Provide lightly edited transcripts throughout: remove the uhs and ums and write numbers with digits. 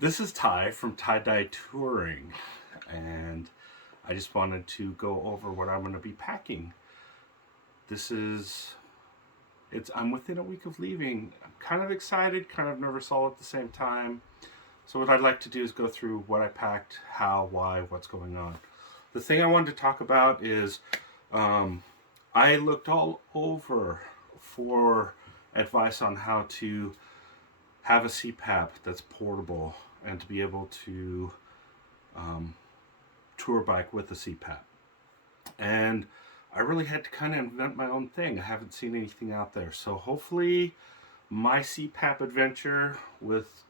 This is Ty from Tye-Dye Touring, and I just wanted to go over what I'm going to be packing. I'm within a week of leaving. I'm kind of excited, kind of nervous all at the same time. So what I'd like to do is go through what I packed, how, why, what's going on. The thing I wanted to talk about is I looked all over for advice on how to have a CPAP that's portable and to be able to tour bike with a CPAP. And I really had to kind of invent my own thing. I haven't seen anything out there. So hopefully my CPAP adventure with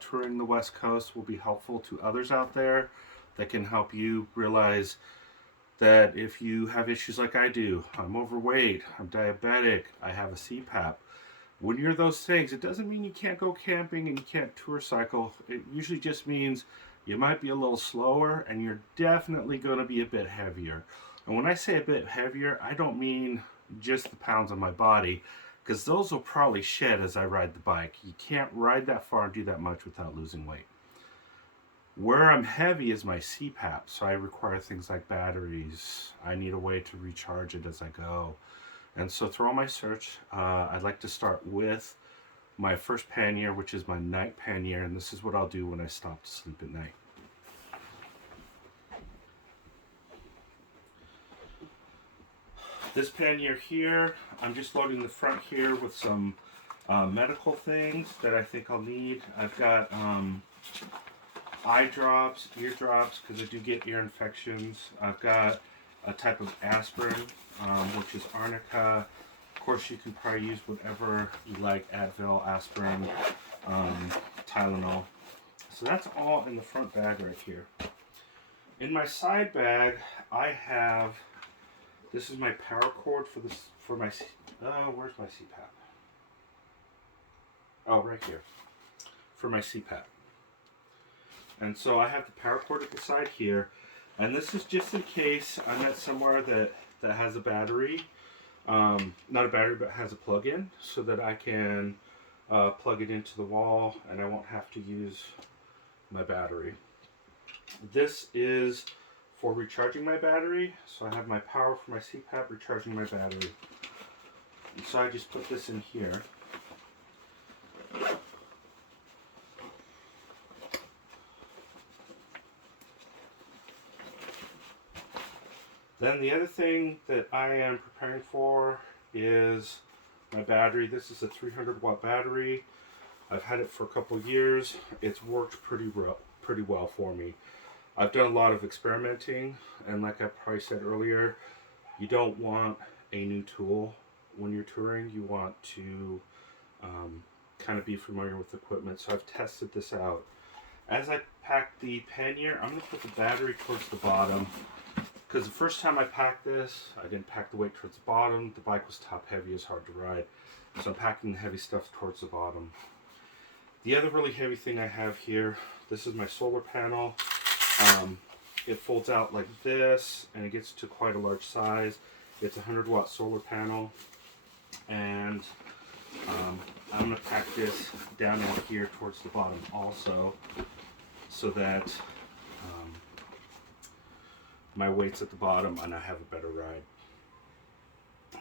touring the West Coast will be helpful to others out there that can help you realize that if you have issues like I do, I'm overweight, I'm diabetic, I have a CPAP. When you're those things, it doesn't mean you can't go camping and you can't tour cycle. It usually just means you might be a little slower and you're definitely going to be a bit heavier. And when I say a bit heavier, I don't mean just the pounds on my body, because those will probably shed as I ride the bike. You can't ride that far and do that much without losing weight. Where I'm heavy is my CPAP, so I require things like batteries. I need a way to recharge it as I go. And so through all my search, I'd like to start with my first pannier, which is my night pannier, and this is what I'll do when I stop to sleep at night. This pannier here, I'm just loading the front here with some medical things that I think I'll need. I've got eye drops, ear drops, because I do get ear infections. I've got a type of aspirin, which is arnica. Of course, you can probably use whatever you like: Advil, aspirin, Tylenol. So that's all in the front bag right here. In my side bag, I have, this is my power cord for my, where's my CPAP? Oh, right here, for my CPAP. And so I have the power cord at the side here. And this is just in case I'm at somewhere that has a battery. Not a battery, but has a plug-in, so that I can plug it into the wall and I won't have to use my battery. This is for recharging my battery. So I have my power for my CPAP, recharging my battery. And so I just put this in here. Then the other thing that I am preparing for is my battery. This is a 300 watt battery. I've had it for a couple years. It's worked pretty well for me. I've done a lot of experimenting, and like I probably said earlier, you don't want a new tool when you're touring. You want to kind of be familiar with the equipment. So I've tested this out. As I pack the pannier, I'm going to put the battery towards the bottom, because the first time I packed this, I didn't pack the weight towards the bottom. The bike was top heavy, it's hard to ride. So I'm packing the heavy stuff towards the bottom. The other really heavy thing I have here, this is my solar panel. It folds out like this, and it gets to quite a large size. It's a 100 watt solar panel. And I'm going to pack this down in here towards the bottom also, so that my weight's at the bottom and I have a better ride.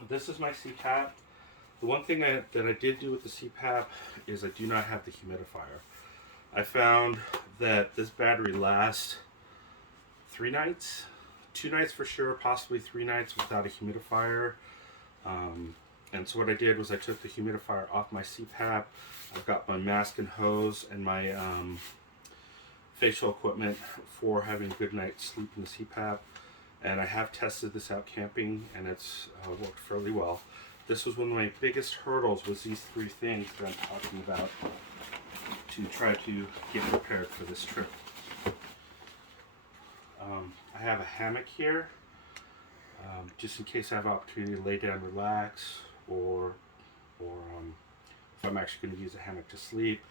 This is my CPAP. The one thing that I did do with the CPAP is I do not have the humidifier. I found that this battery lasts 3 nights, 2 nights for sure, possibly 3 nights without a humidifier. And so what I did was I took the humidifier off my CPAP. I've got my mask and hose and my facial equipment for having a good night's sleep in the CPAP, and I have tested this out camping, and it's worked fairly well. This was one of my biggest hurdles, was these 3 things that I'm talking about to try to get prepared for this trip. I have a hammock here, just in case I have opportunity to lay down, relax, or if I'm actually going to use a hammock to sleep.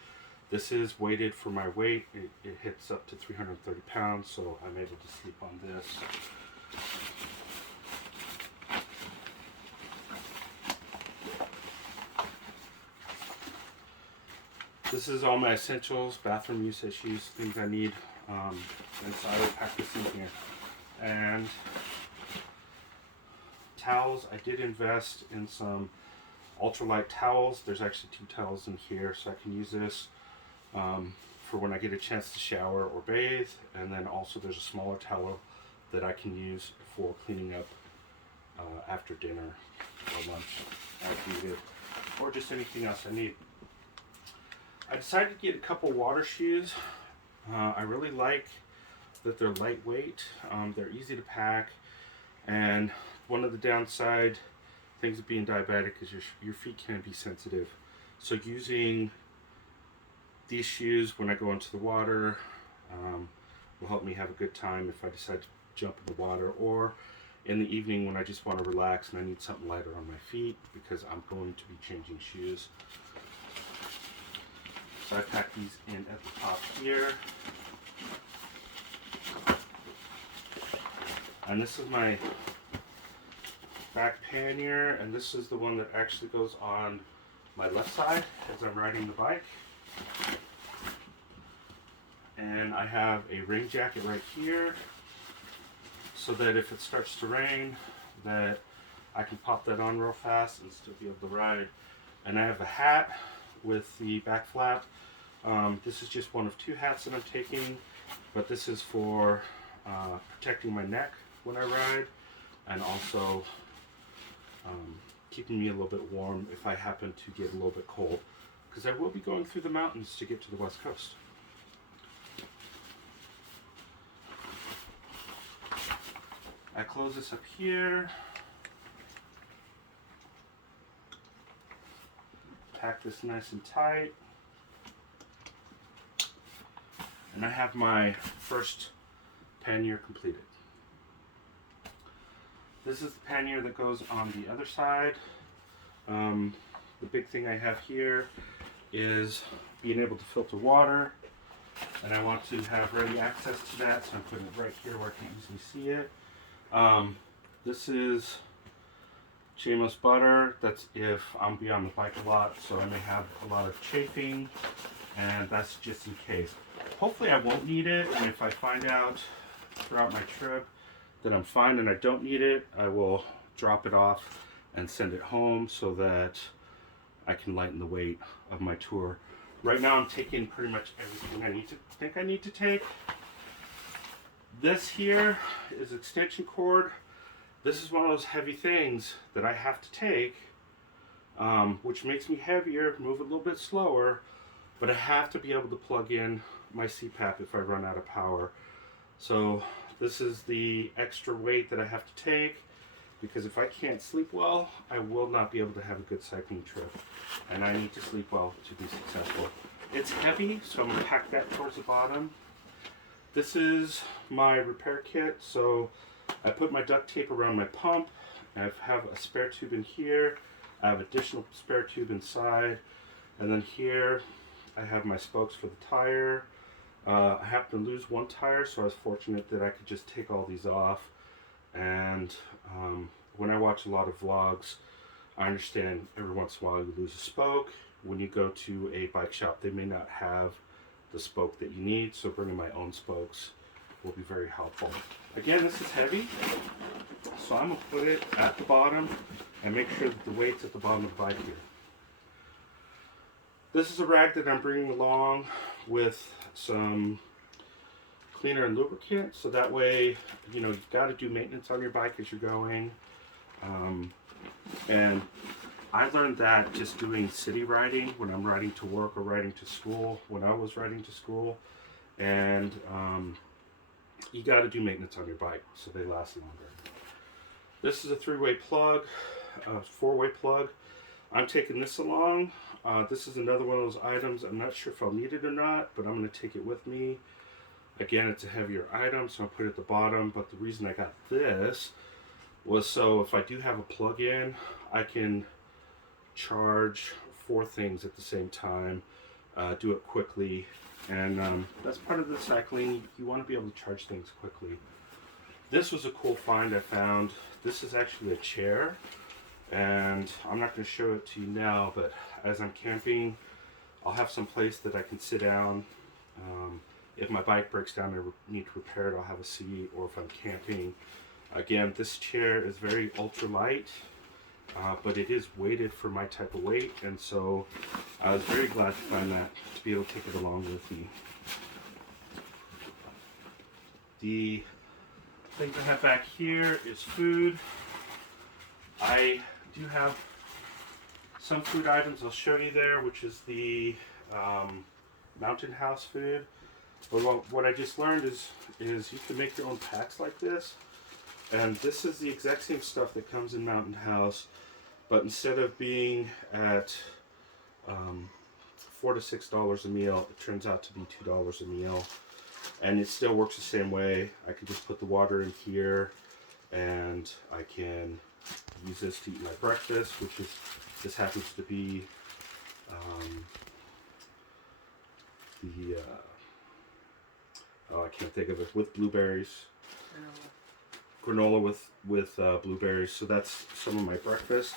This is weighted for my weight. It hits up to 330 pounds, so I'm able to sleep on this. This This is all my essentials, bathroom use issues, things I need. And so I will pack this in here. And towels, I did invest in some ultralight towels. There's actually 2 towels in here, so I can use this for when I get a chance to shower or bathe. And then also there's a smaller towel that I can use for cleaning up after dinner or lunch as needed, or just anything else I need. I decided to get a couple water shoes. I really like that they're lightweight, they're easy to pack, and one of the downside things of being diabetic is your feet can be sensitive. So using these shoes when I go into the water will help me have a good time if I decide to jump in the water, or in the evening when I just want to relax and I need something lighter on my feet because I'm going to be changing shoes. So I pack these in at the top here. And this is my back pannier, and this is the one that actually goes on my left side as I'm riding the bike. And I have a rain jacket right here, so that if it starts to rain, that I can pop that on real fast and still be able to ride. And I have a hat with the back flap. This is just one of 2 hats that I'm taking, but this is for protecting my neck when I ride, and also keeping me a little bit warm if I happen to get a little bit cold, because I will be going through the mountains to get to the West Coast. I close this up here, pack this nice and tight, and I have my first pannier completed. This is the pannier that goes on the other side. The big thing I have here is being able to filter water, and I want to have ready access to that, so I'm putting it right here where I can easily see it. This is Shamos butter. That's if I'm be on the bike a lot, so I may have a lot of chafing, and that's just in case. Hopefully I won't need it, and if I find out throughout my trip that I'm fine and I don't need it, I will drop it off and send it home so that I can lighten the weight of my tour. Right now I'm taking pretty much everything I need to take. This here is extension cord. This is one of those heavy things that I have to take, which makes me heavier, move a little bit slower, but I have to be able to plug in my CPAP if I run out of power. So this is the extra weight that I have to take, because if I can't sleep well, I will not be able to have a good cycling trip, and I need to sleep well to be successful. It's heavy, so I'm going to pack that towards the bottom. This is my repair kit, so I put my duct tape around my pump. I have a spare tube in here. I have additional spare tube inside, and then here I have my spokes for the tire. I happened to lose one tire, so I was fortunate that I could just take all these off. And when I watch a lot of vlogs, I understand every once in a while you lose a spoke. When you go to a bike shop, they may not have the spoke that you need, so bringing my own spokes will be very helpful. Again, this is heavy, so I'm going to put it at the bottom and make sure that the weight's at the bottom of the bike here. This is a rag that I'm bringing along with some cleaner and lubricant, so that way, you know, you've got to do maintenance on your bike as you're going. And I learned that just doing city riding when I'm riding to work or riding to school, when I was riding to school. And you got to do maintenance on your bike so they last longer. This is a 3-way plug, 4-way plug. I'm taking this along. This is another one of those items. I'm not sure if I'll need it or not, but I'm going to take it with me. Again, it's a heavier item, so I'll put it at the bottom. But the reason I got this was so if I do have a plug-in, I can charge 4 things at the same time, do it quickly. And that's part of the cycling. You want to be able to charge things quickly. This was a cool find I found. This is actually a chair, and I'm not going to show it to you now, but as I'm camping, I'll have some place that I can sit down. If my bike breaks down and I need to repair it, I'll have a seat, or if I'm camping. Again, this chair is very ultra light, but it is weighted for my type of weight, and so I was very glad to find that, to be able to take it along with me. The thing I have back here is food. I do have some food items I'll show you there, which is the Mountain House food. But what I just learned is you can make your own packs like this. And this is the exact same stuff that comes in Mountain House, but instead of being at $4 to $6 a meal, it turns out to be $2 a meal. And it still works the same way. I can just put the water in here, and I can use this to eat my breakfast, which is, this happens to be I can't think of it, with blueberries. Granola with blueberries. So that's some of my breakfast.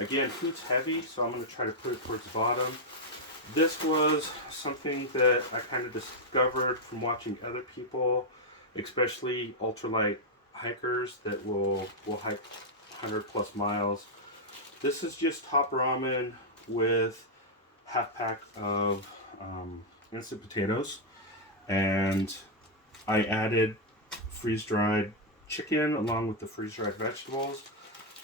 Again, food's heavy, so I'm going to try to put it towards the bottom. This was something that I kind of discovered from watching other people, especially ultralight hikers that will hike 100+ miles. This is just top ramen with half pack of instant potatoes, and I added freeze-dried chicken along with the freeze-dried vegetables.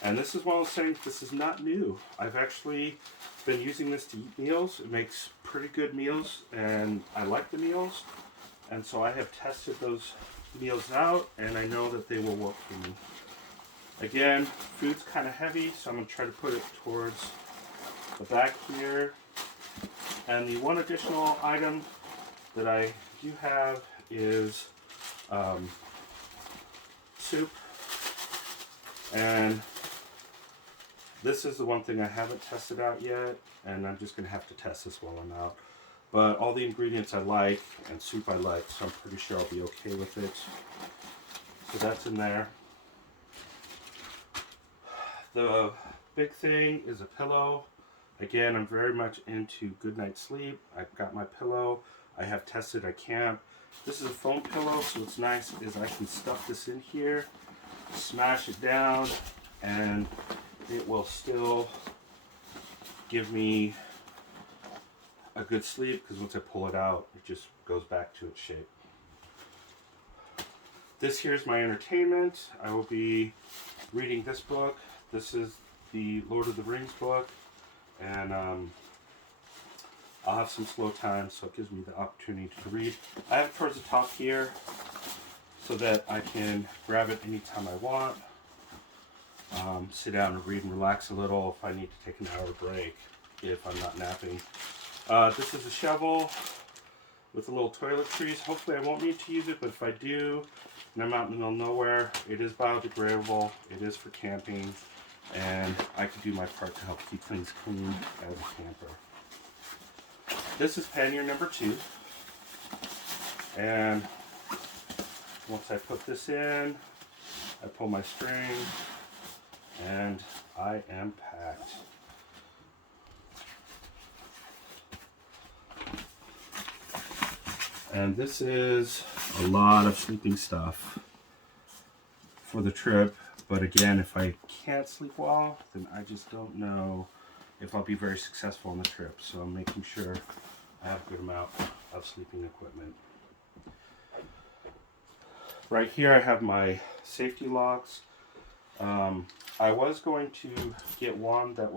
And this is one of those things, this is not new. I've actually been using this to eat meals. It makes pretty good meals, and I like the meals. And so I have tested those meals out, and I know that they will work for me. Again, food's kind of heavy, so I'm going to try to put it towards the back here. And the one additional item that I do have is soup. And this is the one thing I haven't tested out yet, and I'm just going to have to test this while I'm out. But all the ingredients I like, and soup I like, so I'm pretty sure I'll be okay with it. So that's in there. The big thing is a pillow. Again, I'm very much into good night's sleep. I've got my pillow. I have tested I camp. This is a foam pillow, so what's nice is I can stuff this in here, smash it down, and it will still give me a good sleep, because once I pull it out, it just goes back to its shape. This here is my entertainment. I will be reading this book. This is the Lord of the Rings book, and I'll have some slow time, so it gives me the opportunity to read. I have it towards the top here so that I can grab it anytime I want. Sit down and read and relax a little if I need to take an hour break, if I'm not napping. This is a shovel with a little toiletries. Hopefully I won't need to use it, but if I do and I'm out in the middle of nowhere, it is biodegradable, it is for camping, and I can do my part to help keep things clean as a camper. This is pannier number 2, and once I put this in, I pull my string, and I am packed. And this is a lot of sleeping stuff for the trip, but again, if I can't sleep well, then I just don't know if I'll be very successful on the trip. So I'm making sure I have a good amount of sleeping equipment. Right here I have my safety locks. I was going to get one that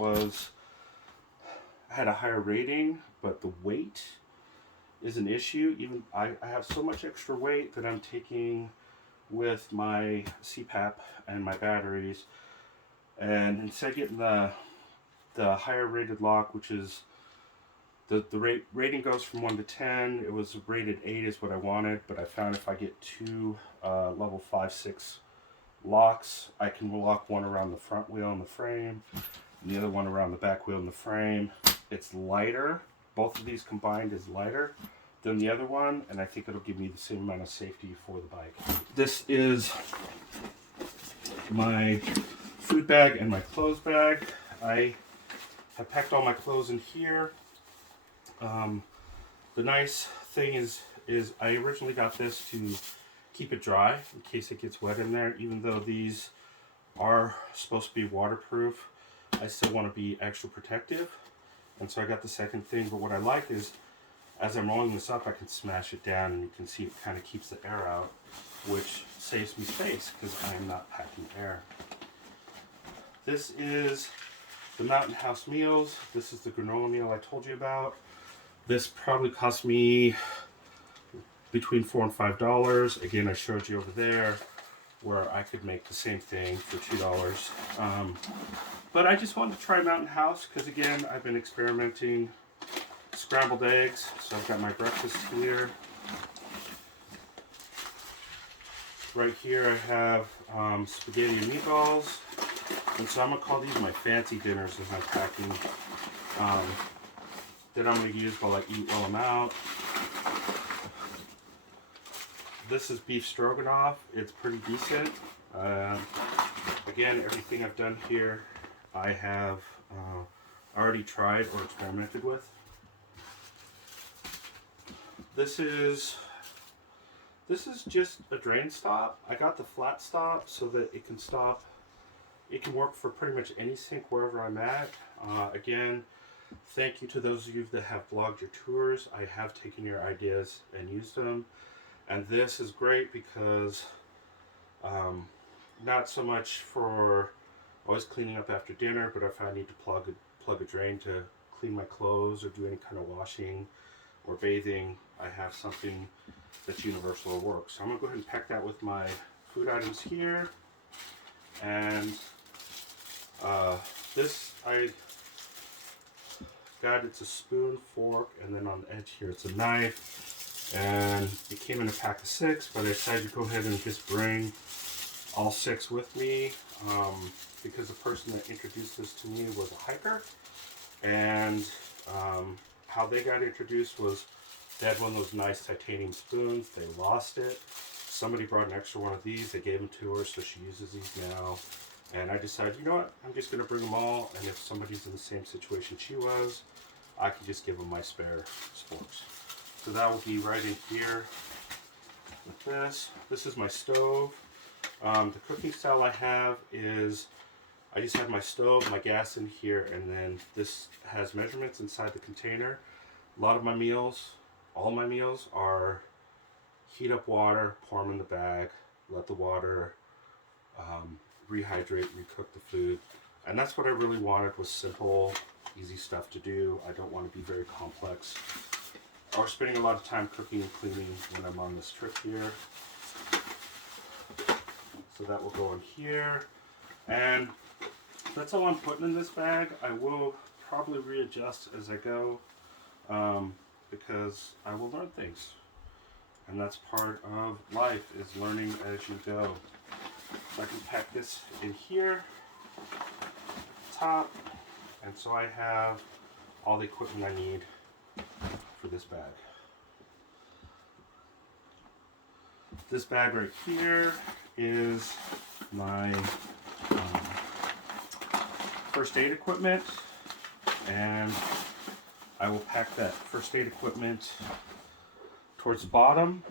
had a higher rating, but the weight is an issue. Even I have so much extra weight that I'm taking with my CPAP and my batteries, and instead of getting the higher rated lock, which is the rating goes from 1 to 10. It was rated 8 is what I wanted, but I found if I get 2 level 5, 6 locks, I can lock one around the front wheel and the frame, and the other one around the back wheel and the frame. It's lighter. Both of these combined is lighter than the other one, and I think it'll give me the same amount of safety for the bike. This is my food bag and my clothes bag. I have packed all my clothes in here. The nice thing is I originally got this to keep it dry in case it gets wet in there. Even though these are supposed to be waterproof, I still want to be extra protective. And so I got the second thing. But what I like is, as I'm rolling this up, I can smash it down and you can see it kind of keeps the air out, which saves me space because I am not packing air. This is the Mountain House meals. This is the granola meal I told you about. This probably cost me between $4 and $5. Again, I showed you over there where I could make the same thing for $2. But I just wanted to try Mountain House because, again, I've been experimenting. Scrambled eggs, so I've got my breakfast here. Right here I have spaghetti and meatballs, and so I'm going to call these my fancy dinners as I'm packing, that I'm going to use while I eat while I'm out. This is beef stroganoff. It's pretty decent. Again, everything I've done here I have already tried or experimented with. This is just a drain stop. I got the flat stop so that it can stop. It can work for pretty much any sink wherever I'm at. Again, thank you to those of you that have blogged your tours. I have taken your ideas and used them. And this is great because not so much for always cleaning up after dinner, but if I need to plug a drain to clean my clothes or do any kind of washing or bathing, I have something that's universal or works. So I'm gonna go ahead and pack that with my food items here. And this I got, it's a spoon, fork, and then on the edge here it's a knife. And it came in a pack of 6, but I decided to go ahead and just bring all 6 with me because the person that introduced this to me was a hiker. And how they got introduced was they had one of those nice titanium spoons. They lost it. Somebody brought an extra one of these. They gave them to her, so she uses these now. And I decided, you know what? I'm just going to bring them all. And if somebody's in the same situation she was, I can just give them my spare sporks. So that will be right in here with this. This is my stove. The cooking style I have is I just have my stove, my gas in here, and then this has measurements inside the container. A lot of my meals, all my meals are heat up water, pour them in the bag, let the water rehydrate, recook the food. And that's what I really wanted, was simple, easy stuff to do. I don't want to be very complex or spending a lot of time cooking and cleaning when I'm on this trip here. So that will go in here. And that's all I'm putting in this bag. I will probably readjust as I go because I will learn things. And that's part of life, is learning as you go. So I can pack this in here, top, and so I have all the equipment I need for this bag. This bag right here is my first aid equipment, and I will pack that first aid equipment towards the bottom.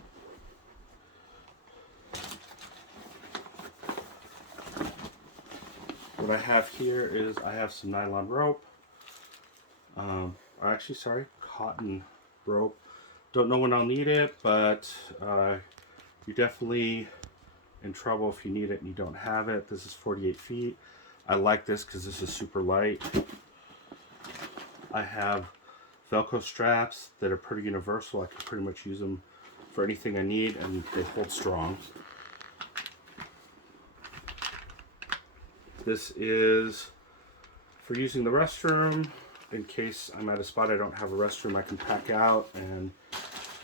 What I have here is I have some nylon rope, or actually, sorry, cotton rope. Don't know when I'll need it, but you're definitely in trouble if you need it and you don't have it. This is 48 feet. I like this because this is super light. I have Velcro straps that are pretty universal. I can pretty much use them for anything I need, and they hold strong. This is for using the restroom. In case I'm at a spot I don't have a restroom, I can pack out and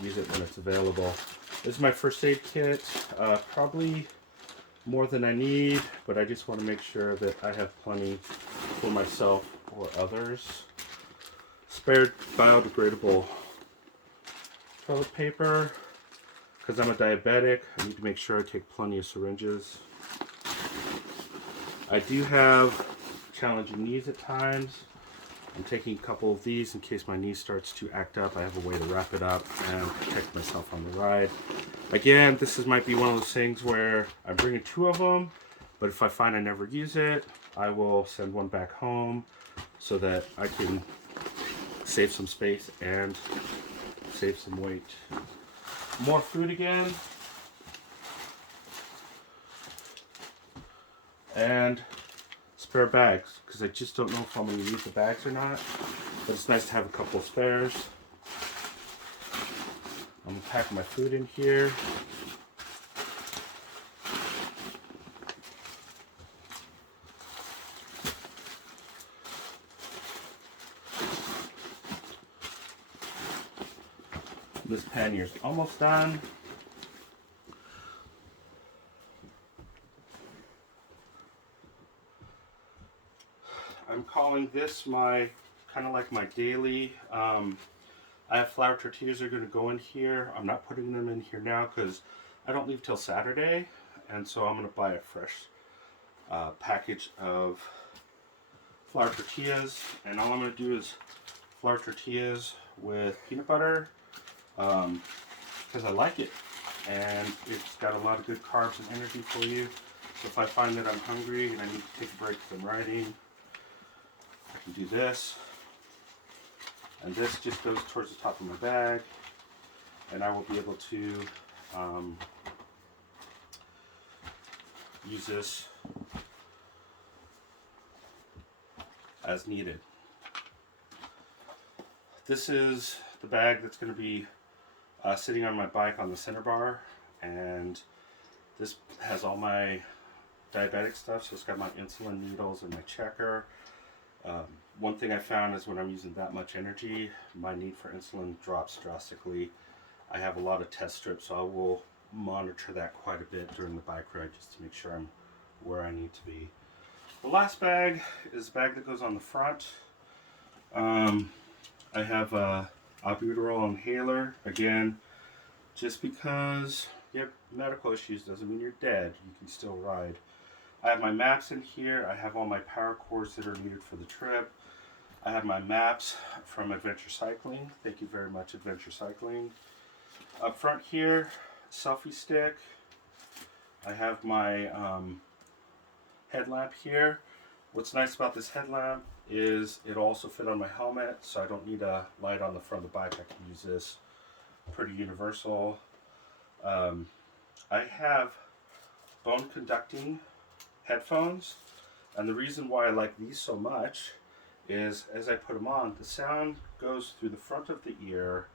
use it when it's available. This is my first aid kit. Probably more than I need, but I just want to make sure that I have plenty for myself or others. Spare biodegradable toilet paper. Because I'm a diabetic, I need to make sure I take plenty of syringes. I do have challenging knees at times, I'm taking a couple of these in case my knee starts to act up. I have a way to wrap it up and protect myself on the ride. Again, this might be one of those things where I'm bringing 2 of them, but if I find I never use it, I will send one back home so that I can save some space and save some weight. More food again. And spare bags, because I just don't know if I'm going to use the bags or not, but it's nice to have a couple of spares. I'm going to pack my food in here. This pannier's almost done. I'm calling this my, kind of like my daily, I have flour tortillas that are going to go in here. I'm not putting them in here now because I don't leave till Saturday, and so I'm going to buy a fresh package of flour tortillas, and all I'm going to do is flour tortillas with peanut butter, because I like it, and it's got a lot of good carbs and energy for you. So if I find that I'm hungry and I need to take a break because I'm riding, I can do this, and this just goes towards the top of my bag, and I will be able to use this as needed. This is the bag that's going to be sitting on my bike on the center bar, and this has all my diabetic stuff, so it's got my insulin needles and my checker. One thing I found is when I'm using that much energy, my need for insulin drops drastically. I have a lot of test strips, so I will monitor that quite a bit during the bike ride just to make sure I'm where I need to be. The last bag is the bag that goes on the front. I have a albuterol inhaler. Again, just because you have medical issues doesn't mean you're dead. You can still ride. I have my maps in here. I have all my power cords that are needed for the trip. I have my maps from Adventure Cycling. Thank you very much, Adventure Cycling. Up front here, selfie stick. I have my headlamp here. What's nice about this headlamp is it'll also fit on my helmet, so I don't need a light on the front of the bike. I can use this. Pretty universal. I have bone conducting headphones, and the reason why I like these so much is as I put them on, the sound goes through the front of the ear,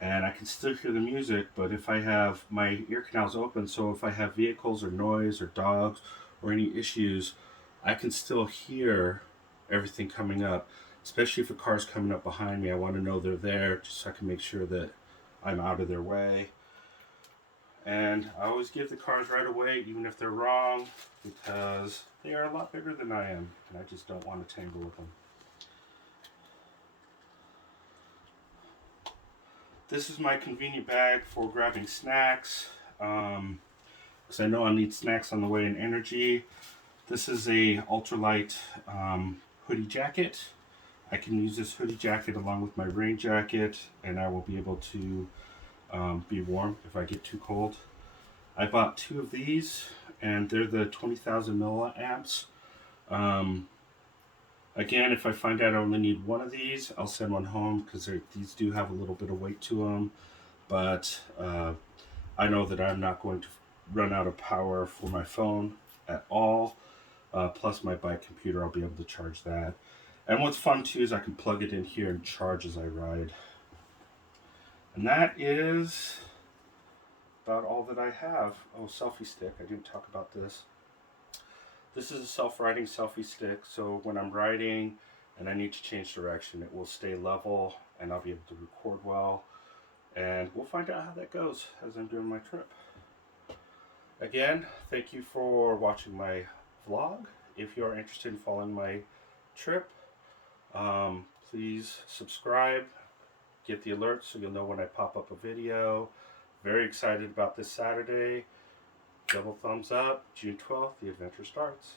and I can still hear the music, but if I have my ear canals open, so if I have vehicles or noise or dogs or any issues, I can still hear everything coming up. Especially if a car's coming up behind me, I want to know they're there just so I can make sure that I'm out of their way. And I always give the cars right away, even if they're wrong, because they are a lot bigger than I am, and I just don't want to tangle with them. This is my convenient bag for grabbing snacks, because I know I need snacks on the way and energy. This is a ultralight hoodie jacket. I can use this hoodie jacket along with my rain jacket, and I will be able to be warm if I get too cold. I bought 2 of these, and they're the 20,000 milliamps. Again, if I find out I only need 1 of these, I'll send one home because these do have a little bit of weight to them. But I know that I'm not going to run out of power for my phone at all. Plus my bike computer, I'll be able to charge that. And what's fun too is I can plug it in here and charge as I ride. And that is about all that I have. Oh, selfie stick. I didn't talk about this. This is a self-riding selfie stick, so when I'm riding and I need to change direction, it will stay level and I'll be able to record well. And we'll find out how that goes as I'm doing my trip. Again, thank you for watching my vlog. If you're interested in following my trip, please subscribe, get the alerts so you'll know when I pop up a video. Very excited about this Saturday. Double thumbs up. June 12th, the adventure starts.